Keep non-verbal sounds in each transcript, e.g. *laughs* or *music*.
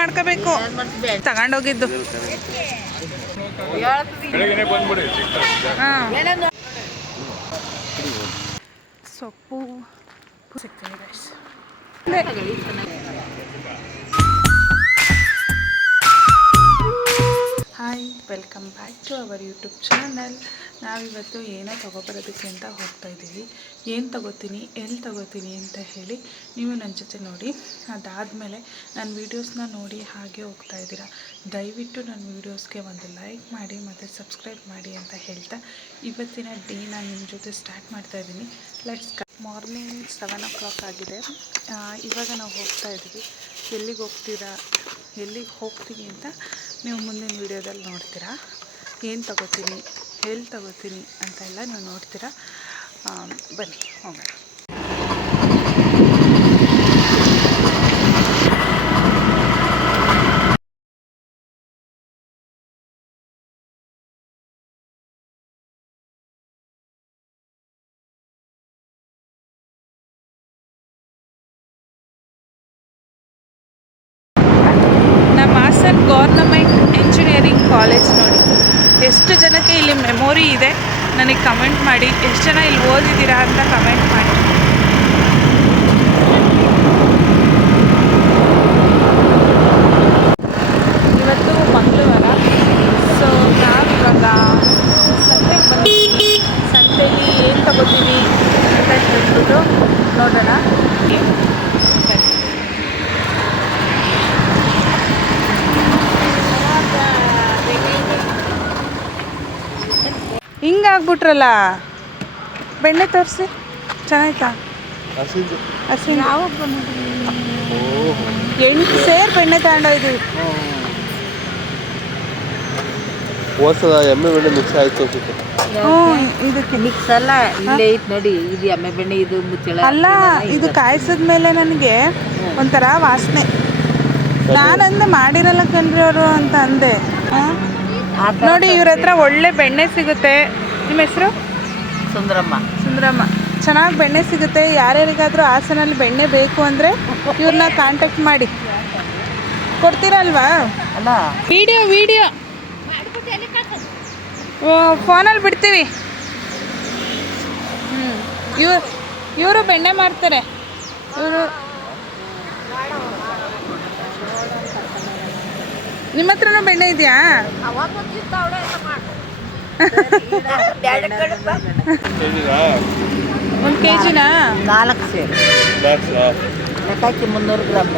ಮಾಡ್ಕೋಬೇಕು. ತಗೊಂಡೋಗಿದ್ದು. ಸೊಪ್ಪು ಸಿಗ್ತೀನಿ welcome back to our YouTube channel. ನಾವಿವತ್ತು ಏನೋ ತೊಗೊಬರೋದಕ್ಕೆ ಅಂತ ಹೋಗ್ತಾ ಇದ್ದೀವಿ. ಏನು ತಗೋತೀನಿ ಎಲ್ಲಿ ತಗೋತೀನಿ ಅಂತ ಹೇಳಿ ನೀವು ನನ್ನ ಜೊತೆ ನೋಡಿ. ಅದಾದಮೇಲೆ ನನ್ನ ವೀಡಿಯೋಸ್ನ ನೋಡಿ ಹಾಗೆ ಹೋಗ್ತಾ ಇದ್ದೀರಾ. ದಯವಿಟ್ಟು ನನ್ನ ವೀಡಿಯೋಸ್ಗೆ ಒಂದು ಲೈಕ್ ಮಾಡಿ ಮತ್ತು ಸಬ್ಸ್ಕ್ರೈಬ್ ಮಾಡಿ ಅಂತ ಹೇಳ್ತಾ ಇವತ್ತಿನ ಡೇ ನಾನು ನಿಮ್ಮ ಜೊತೆ ಸ್ಟಾರ್ಟ್ ಮಾಡ್ತಾ ಇದ್ದೀನಿ. Let's morning seven o'clock ಆಗಿದೆ. ಇವಾಗ ನಾವು ಹೋಗ್ತಾ ಇದ್ದೀವಿ. ಎಲ್ಲಿಗೆ ಹೋಗ್ತೀರಾ, ಎಲ್ಲಿಗೆ ಹೋಗ್ತೀವಿ ಅಂತ ನೀವು ಮುಂದಿನ ವೀಡಿಯೋದಲ್ಲಿ ನೋಡ್ತೀರಾ? ಏನು ತಗೋತೀನಿ ಎಲ್ಲಿ ತಗೋತೀನಿ ಅಂತ ಎಲ್ಲ ನೀವು ನೋಡ್ತೀರಾ? ಬನ್ನಿ, ಹೋಗೋಣ. ಗೌರ್ನಮೆಂಟ್ ಕಾಲೇಜ್ ನೋಡಿ. ಎಷ್ಟು ಜನಕ್ಕೆ ಇಲ್ಲಿ ಮೆಮೊರಿ ಇದೆ, ನನಗೆ ಕಮೆಂಟ್ ಮಾಡಿ. ಎಷ್ಟು ಜನ ಇಲ್ಲಿ ಓದಿದ್ದೀರಾ ಅಂತ ಕಮೆಂಟ್ ಮಾಡಿ. ಇವತ್ತು ಮಂಗಳವಾರ. ಸೊ ನಾವಿವಾಗ ಸಂತೆಗೆ ಬಂದಿದ್ದೀವಿ ಸಂತೆಗೆ ಏನು ತಗೋತೀವಿ ಅಂತ ಹೇಳ್ಬಿಟ್ಟು ನೋಡೋಣ ಬನ್ನಿ ಹಿಂಗಾಗ್ಬಿಟ್ರಲ್ಲ? ಬೆಣ್ಣೆ ತೋರಿಸಿ. ಚೆನ್ನಾಯ್ತಾ? ಹಸಿ ಎಂಟು ಸೇರ್ ಬೆಣ್ಣೆ ತಗೊಂಡೋಯ್ದು. ಹೋದ್ಸಲ ಎಮ್ಮೆ ಬೆಣ್ಣೆ ಮಿಕ್ಸ್ ಆಯ್ತು ಹ್ಞೂ ಇದಕ್ಕೆ. ಮಿಕ್ಸ್ ಅಲ್ಲ ಇಲ್ಲೇ ಐತ್ ನೋಡಿ ಇದು ಎಮ್ಮೆ ಬೆಣ್ಣೆ ಇದು ಮುಚ್ಚಳ ಅಲ್ಲ ಇದು ಕಾಯಿಸಿದ ಮೇಲೆ ನನಗೆ ಒಂಥರ ವಾಸನೆ. ನಾನಂದೆ ಮಾಡಿರಲ್ಲ ಕಣ್ರಿ ಅವರು ಅಂತ ಅಂದೆ. ಆ? ನೋಡಿ ಇವ್ರ ಹತ್ರ ಒಳ್ಳೆ ಬೆಣ್ಣೆ ಸಿಗುತ್ತೆ. ನಿಮ್ಮ ಹೆಸರು? ಸುಂದರಮ್ಮ. ಸುಂದರಮ್ಮ. ಚೆನ್ನಾಗಿ ಬೆಣ್ಣೆ ಸಿಗುತ್ತೆ. ಯಾರ್ಯಾರಿಗಾದ್ರೂ ಹಾಸನಲ್ಲಿ ಬೆಣ್ಣೆ ಬೇಕು ಅಂದರೆ ಇವ್ರನ್ನ ಕಾಂಟ್ಯಾಕ್ಟ್ ಮಾಡಿ. ಕೊಡ್ತೀರಲ್ವಾ? ಅಲ್ಲ. ವಿಡಿಯೋ ವಿಡಿಯೋ ಫೋನಲ್ಲಿ ಬಿಡ್ತೀವಿ. ಹ್ಞೂ ಇವ್ರು ಇವರು ಬೆಣ್ಣೆ ಮಾಡ್ತಾರೆ. ಇವರು ನಿಮ್ಮ ಹತ್ರನೂ ಬೆಣ್ಣೆ ಇದೆಯಾ? ಒಂದು ಕೆ ಜಿನಾ ನಾಲ್ಕು ಸೇರು. ಲೆಕ್ಕಾಕಿ ಮುನ್ನೂರು ಗ್ರಾಮ್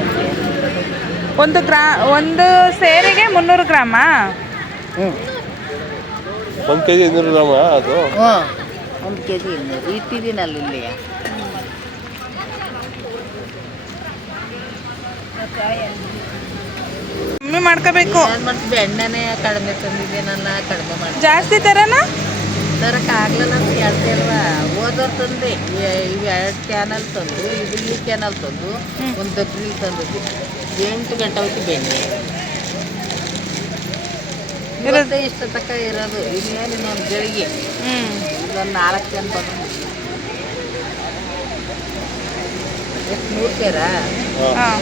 ಒಂದು ಗ್ರಾ ಒಂದು ಸೇರಿಗೆ ಮುನ್ನೂರು ಗ್ರಾಮಾ? ಹ್ಞೂ ಒಂದು ಕೆ ಜಿ ಇನ್ನೂರು ಗ್ರಾಮ ಅದು? ಹ್ಞೂ ಒಂದು ಕೆ ಜಿ ಇನ್ನೂರು ಇಟ್ಟಿದ್ದೀನಲ್ಲ ಇಲ್ಲಿ ಕಮ್ಮಿ ಮಾಡ್ಕೋಬೇಕು. ಬೆಣ್ಣೆನೇ ಕಡಿಮೆ ತಂದಿದ್ದೀನಲ್ಲ ಕಡಿಮೆ ಮಾಡಿ ಜಾಸ್ತಿ ತರನ? ತರಕ್ಕೆ ಆಗ್ಲಿಲ್ಲ ಅಂತ ಹೇಳ್ತಿಲ್ವಾ ಓದೋರು ತಂದೆ ಇವು ಎರಡು ಕ್ಯಾನಲ್ ತಂದು ಇದು ಈ ಕ್ಯಾನಲ್ ತಂದು ಒಂದು ತಂದದ್ದು. ಎಂಟು ಗಂಟೆ ಬೆಣ್ಣೆ ಇವತ್ತೇ ಇಷ್ಟ ತಕ್ಕ ಇರೋದು. ಇನ್ನೇನು ಇನ್ನೊಂದು ಬೆಳಿಗ್ಗೆ ನಾಲ್ಕು ಜನ ಬಂದು ಎಷ್ಟು ಮೂರು ಸೇರಾ? ಹಾಂ.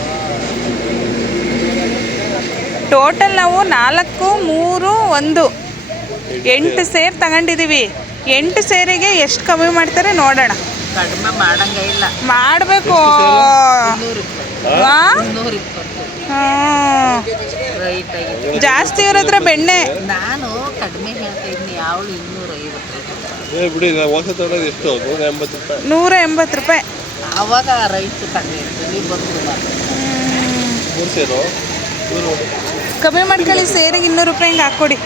ಟೋಟಲ್ ನಾವು ನಾಲ್ಕು ಮೂರು ಒಂದು. ಎಂಟು ಸೇರ್ ತಗೊಂಡಿದ್ದೀವಿ ಎಂಟು ಸೇರಿಗೆ ಎಷ್ಟು ಕಮ್ಮಿ ಮಾಡ್ತಾರೆ ನೋಡೋಣ. ಕಡಿಮೆ ಮಾಡಂಗ ಇಲ್ಲ. ಮಾಡಬೇಕು. ಜಾಸ್ತಿ ಇವ್ರ ಹತ್ರ ಬೆಣ್ಣೆ. ನಾನು ಕಡಿಮೆ ಹೇಳ್ತಾ ಇದ್ದೀನಿ. ಯಾವಳು ನೂರ ಎಂಬತ್ತು ರೂಪಾಯಿ. ನೂರ ಎಂಬತ್ತು ರೂಪಾಯಿ. ಆವಾಗ ರೈಟ್ ಕಡಿಮೆ ಇರ್ತೀವಿ ಕಮ್ಮಿ ಮಾಡ್ಕೊಳ್ಳಿ ಸೇರಿಗೆ ಇನ್ನೂರು ರೂಪಾಯಿ ಹಿಂಗೆ ಹಾಕ್ಕೊಡಿ.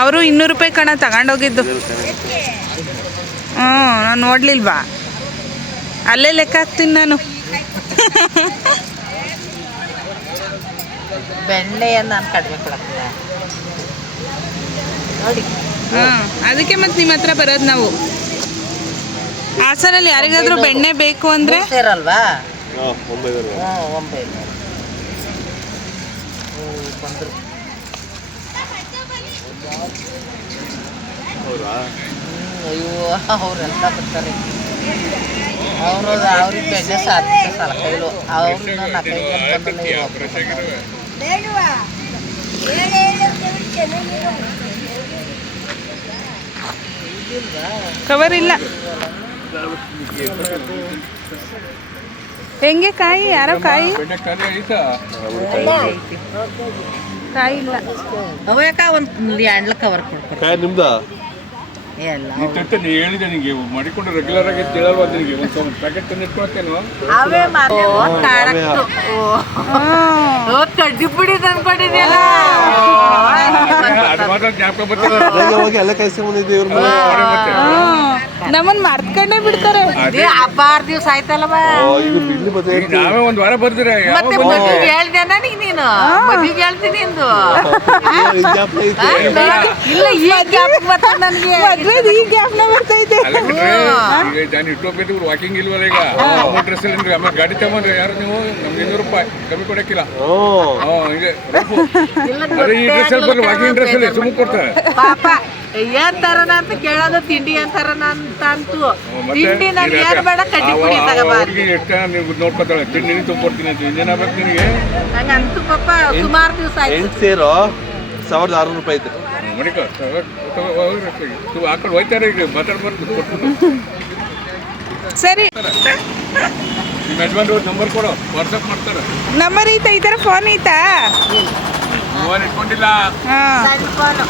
ಅವರು ಇನ್ನೂರು ರೂಪಾಯಿ ಕಣ ತಗೊಂಡೋಗಿದ್ದು. ಹ್ಞೂ ನಾನು ನೋಡ್ಲಿಲ್ವಾ? ಅಲ್ಲೇ ಲೆಕ್ಕ ಹಾಕ್ತೀನಿ ನಾನು. ಬೆಣ್ಣೆಯನ್ನು ನಾನು ಕಡಿಮೆ ಕೊಡಕ್ಕಿಲ್ಲ. ನೋಡಿ. ಹಾಂ ಅದಕ್ಕೆ ಮತ್ತೆ ನಿಮ್ಮ ಹತ್ರ ಬರೋದು ನಾವು. ಹಾಸನಲ್ಲಿ ಯಾರಿಗಾದ್ರೂ ಬೆಣ್ಣೆ ಬೇಕು ಅಂದರೆ? ಸೇರಲ್ವಾ? ಹಾಂ ಒಂಬೈನೂರು. ಹ್ಞೂ ಒಂಬೈನೂರು. ಹ್ಞೂ ಬಂದರು ಹೌದಾ ಅಯ್ಯೋ ಅವರೆಲ್ಲ ಬರ್ತಾರೆ. ಅವರು ಅವ್ರಿಗೆ ಬೆಜ ಆಗ್ತದೆ ಸಲ ಕೈಲು. ಅವ್ರನ್ನ ನಾಲ್ಕೈದು ಕವರ್ ಇಲ್ಲ. ಹೆಂಗೆ ಕಾಯಿ? ಯಾರೋ ಕಾಯಿ? ಕಾಯಿ ಇಲ್ಲ. ಅವಕ್ಕ ಒಂದು ಎಂಡ್ಲ ಕವರ್ ಕೊಡ್ತಾರೆ? ಕಾಯಿ ನಿಮ್ದಾ? ಎಲ್ಲ ನೀ ಹೇಳಿದೆ ನಿನಗೆ ಮಾಡಿಕೊಂಡು ರೆಗ್ಯುಲರ್ ಆಗಿ ತಿಳಲ್ವಾ ನಿನಗೆ? ಒಂದು ಪ್ಯಾಕೆಟ್ ತಂದು ಇಟ್ಕೊಳ್ತೇನೆ ಅವೇ ಕರೆಕ್ಟು ಓ ಕಡ್ಡಿ ಪುಡಿ ತಂದ್ಕೊಂಡಿದ್ಯಲ್ಲ ಅದು ಮಾತ್ರ ಜ್ಞಾಪಕ ಬರ್ತದೆ. ಹೋಗಿ ಎಲ್ಲ ಕಾಯಿಸ್ಕೊಂಡ್ ಬಂದಿದ್ದೆ ಇವ್ರ ಮನೆ *laughs* ನಮ್ಮನ್ ಮರ್ತ್ಕೊಂಡೇ ಬಿಡ್ತಾರೆ. ಅದೇ. ಹಬ್ಬ ಆರು ದಿವಸ ನಾವೇ ಒಂದು ವಾರ ಬರ್ದಿರ ಮತ್ತೆ ಮದುವೆಗೆ ಹೇಳ್ದೆ ನನಗೆ ನೀನು? ಮದುವೆಗೆ ಹೇಳ್ತೀನಿ ನಿಂದು. *laughs* ಇಲ್ಲ ಈ ನನಗೆ. ಮದ್ವೆದ್ ಗ್ಯಾಪ್ನ ಬರ್ತೈತೆ ಇಟ್ಕೋಬೇಕು ವಾಕಿಂಗ್ ಇಲ್ವಲ್ಲ ಈಗ? ಡ್ರೆಸ್ ಅಲ್ಲಿ ಆಮೇಲೆ ಗಾಡಿ ತಗೊಂಡ್ರೆ ಯಾರು ನೀವು? ನಮ್ಗೆ ಇನ್ನೂರು ರೂಪಾಯಿ ಕಮ್ಮಿ ಕೊಡಕ್ಕಿಲ್ಲ. ಹಿಂಗೆ. ಇಲ್ಲ ಅದೇ ಈ ಡ್ರೆಸ್ ಅಲ್ಲಿ ವಾಕಿಂಗ್ ಡ್ರೆಸ್ ಅಲ್ಲಿ ಸುಮ್ಮನೆ ಕೊಡ್ತಾರೆ. ಪಾಪ ಏನ್ ತರನ ಅಂತ ಕೇಳೋದು ತಿಂಡಿ ಅಂತಾರ ಅಂತ ಅಂತು ತಿಂಡಿ ನನ್ಗೆ ಏನ್ ಬೇಡ ಕಡ್ಡಿ ಪುಡಿ ತಗೋಬಾರ್ದು ಎಷ್ಟು ನೀವು ನೋಡ್ಕೊತಾಳೆ ತಿಂಡಿ ತುಂಬಿಕೊಡ್ತೀನಿ ಅಂತ ನಿನಗೆ? ಅಂತೂ ಪಾಪ ಸುಮಾರು ದಿವಸ ಆಯ್ತು. ಎಂಟು ಸೇರು ಸಾವಿರದ ಆರುನೂರು ರೂಪಾಯಿ ಐತೆ ಹೋಯ್ತಾರೆ ಈಗ ಮಾತಾಡ್ಬಾರ್ದು ಕೊಟ್ಬಿಟ್ಟು. ಸರಿ. ನಿಮ್ಮ ನಂಬರ್ ಕೊಡು ವಾಟ್ಸಪ್ ಮಾಡ್ತಾರೆ. ನಂಬರ್ ಐತಾ ಈ ಥರ ಫೋನ್ ಐತಾ? ಫೋನ್ ಇಟ್ಕೊಂಡಿಲ್ಲ. ಸಣ್ಣ ಫೋನು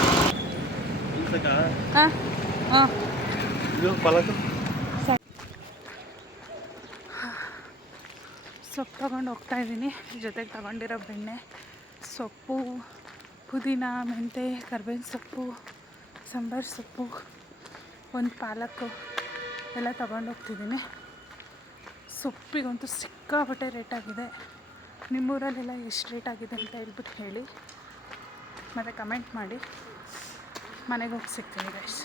ಸೊಪ್ಪು ತಗೊಂಡು ಹೋಗ್ತಾ ಇದ್ದೀನಿ. ಜೊತೆಗೆ ತಗೊಂಡಿರೋ ಬೆಣ್ಣೆ ಸೊಪ್ಪು ಪುದೀನ ಮೆಂತೆ ಕರ್ಬೇವಿನ ಸೊಪ್ಪು ಸಾಂಬಾರು ಸೊಪ್ಪು ಒಂದು ಪಾಲಕ್ಕು ಎಲ್ಲ ತಗೊಂಡು ಹೋಗ್ತಿದ್ದೀನಿ. ಸೊಪ್ಪಿಗಂತೂ ಸಿಕ್ಕಾಪಟ್ಟೆ ರೇಟಾಗಿದೆ ನಿಮ್ಮೂರಲ್ಲೆಲ್ಲ ಎಷ್ಟು ರೇಟ್ ಆಗಿದೆ ಅಂತ ಹೇಳ್ಬಿಟ್ಟು ಹೇಳಿ. ಮತ್ತು ಕಮೆಂಟ್ ಮಾಡಿ. ಮನೆಗೆ ಹೋಗಿ ಸಿಗ್ತೀನಿ ಗೈಸ್